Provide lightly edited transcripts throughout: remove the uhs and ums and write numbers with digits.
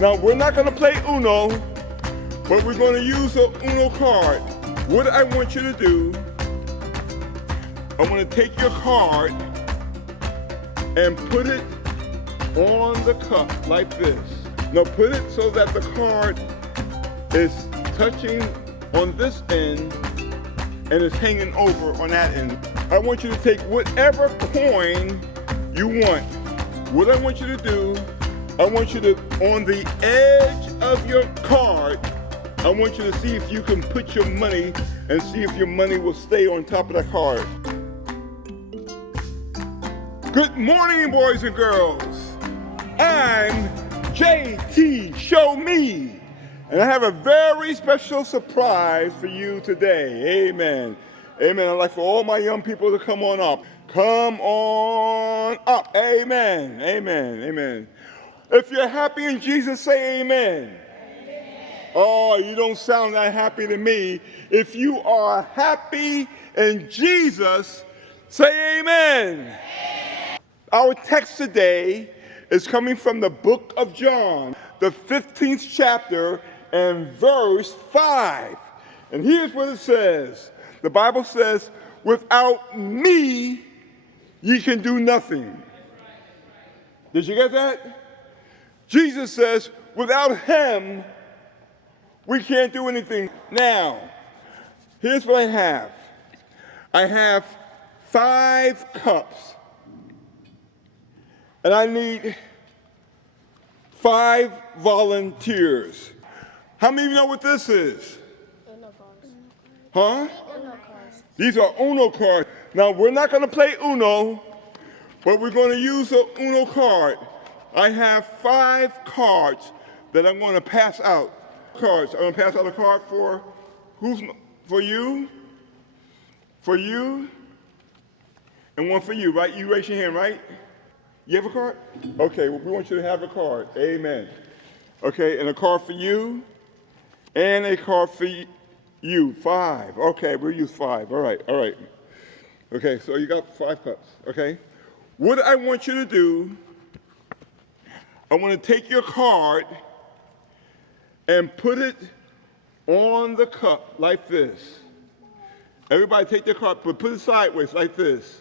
Now, we're not going to play Uno, but we're going to use an Uno card. What I want you to do, I want to take your card and put it on the cup like this. Now, put it so that the card is touching on this end and is hanging over on that end. I want you to take whatever coin you want. What I want you to do, I want you to, on the edge of your card, I want you to see if you can put your money and see if your money will stay on top of that card. Good morning, boys and girls. I'm JT Show Me, and I have a very special surprise for you today. Amen. Amen. I'd like for all my young people to come on up. Come on up. Amen. Amen. Amen. If you're happy in Jesus, say amen. Amen. Oh, you don't sound that happy to me. If you are happy in Jesus, say amen. Amen. Our text today is coming from the book of John, the 15th chapter and verse 5. And here's what it says. The Bible says, without me, ye can do nothing. Did you get that? Jesus says, without him, we can't do anything. Now, here's what I have. I have 5 cups. And I need 5 volunteers. How many of you know what this is? Uno cards. Huh? Uno cards. These are Uno cards. Now, we're not going to play Uno, but we're going to use an Uno card. I have 5 cards that I'm going to pass out. Cards. I'm going to pass out a card for who's for you, and one for you, right? You raise your hand, right? You have a card? Okay, well, we want you to have a card. Amen. Okay, and a card for you, and a card for you. 5. Okay, we'll use 5. All right, all right. Okay, so you got 5 cups, okay? What I want you to do, I want to take your card and put it on the cup like this. Everybody take their card, but put it sideways like this.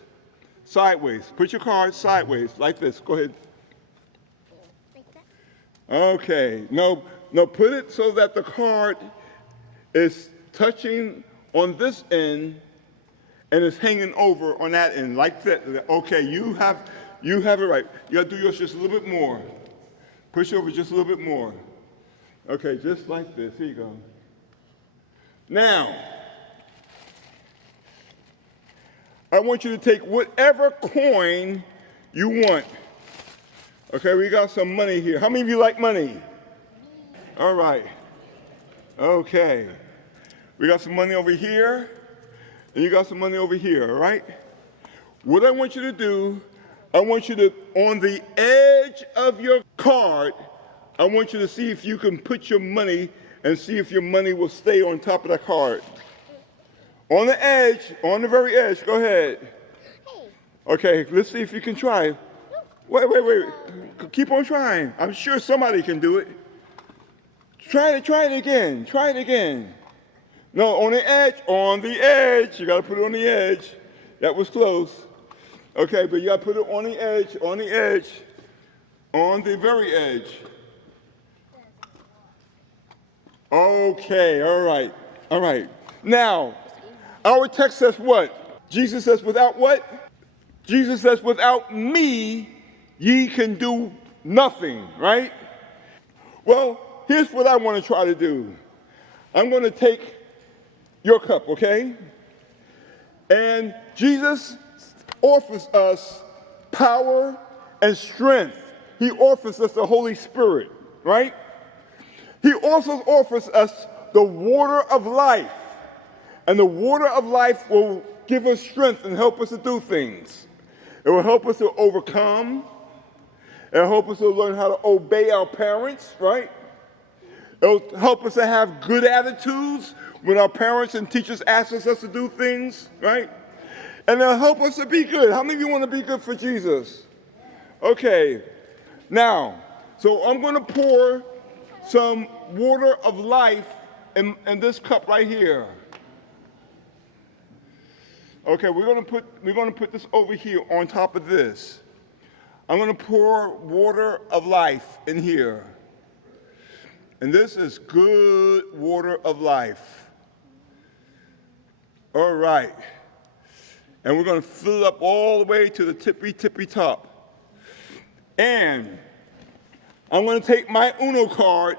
Sideways. Put your card sideways like this. Go ahead. Like that? Okay. No, put it so that the card is touching on this end and is hanging over on that end like that. Okay, you have it right. You got to do yours just a little bit more. Push over just a little bit more. Okay, just like this. Here you go. Now, I want you to take whatever coin you want. Okay, we got some money here. How many of you like money? All right. Okay. We got some money over here, and you got some money over here, all right? What I want you to do, I want you to, on the edge of your card, I want you to see if you can put your money and see if your money will stay on top of that card. On the edge, on the very edge, go ahead. Okay, let's see if you can try. Wait. Keep on trying. I'm sure somebody can do it. Try it again. No, on the edge. You got to put it on the edge. That was close. Okay, but you got to put it on the edge, on the very edge. Okay, all right. Now, our text says what? Jesus says without what? Jesus says without me, ye can do nothing, right? Well, here's what I want to try to do. I'm going to take your cup, okay? And Jesus offers us power and strength. He offers us the Holy Spirit, right? He also offers us the water of life. And the water of life will give us strength and help us to do things. It will help us to overcome. It will help us to learn how to obey our parents, right? It will help us to have good attitudes when our parents and teachers ask us to do things, right? And it'll help us to be good. How many of you want to be good for Jesus? Okay. Now, so I'm going to pour some water of life in this cup right here. Okay, we're gonna put this over here on top of this. I'm gonna pour water of life in here. And this is good water of life. All right. And we're gonna fill it up all the way to the tippy top. And I'm gonna take my Uno card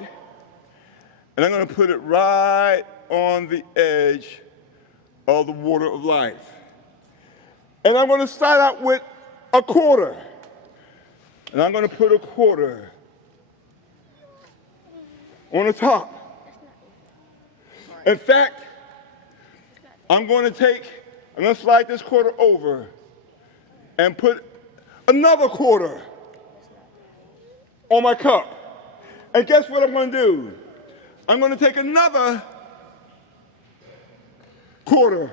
and I'm gonna put it right on the edge of the water of life. And I'm gonna start out with a quarter. And I'm gonna put a quarter on the top. In fact, I'm gonna slide this quarter over and put another quarter on my cup. And guess what I'm gonna do? I'm gonna take another quarter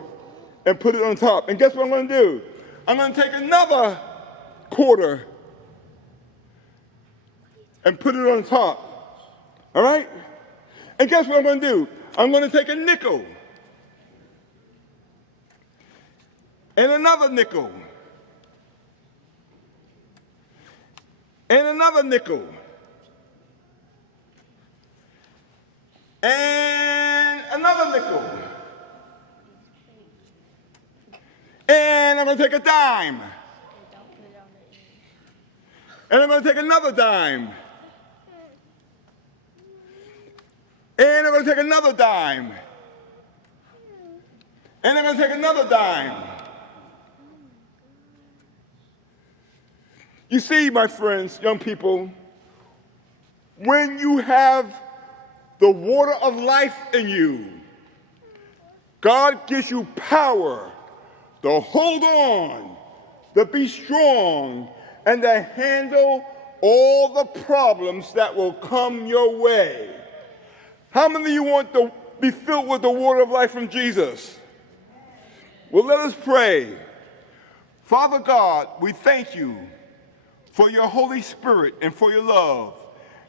and put it on top. And guess what I'm gonna do? I'm gonna take another quarter and put it on top. All right? And guess what I'm gonna do? I'm gonna take a nickel and another nickel and another nickel and another nickel. And I'm gonna take a dime. And I'm gonna take another dime. And I'm gonna take another dime. And I'm gonna take another dime. You see, my friends, young people, when you have the water of life in you, God gives you power to hold on, to be strong, and to handle all the problems that will come your way. How many of you want to be filled with the water of life from Jesus? Well, let us pray. Father God, we thank you for your Holy Spirit and for your love.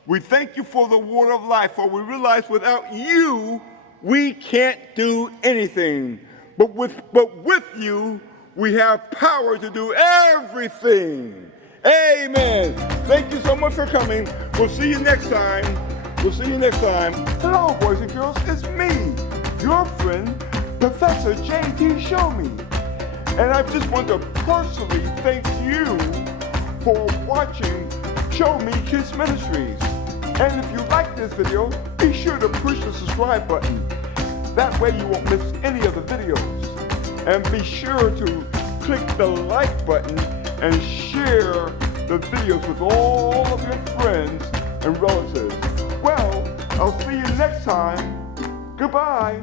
We thank you for the water of life, for we realize without you, we can't do anything. But with you, we have power to do everything. Amen. Thank you so much for coming. We'll see you next time. Hello, boys and girls. It's me, your friend, Professor J.T. Show Me. And I just want to personally thank you for watching Show Me Kids Ministries. And if you like this video, be sure to push the subscribe button. That way you won't miss any of the videos. And be sure to click the like button and share the videos with all of your friends and relatives. Well, I'll see you next time. Goodbye.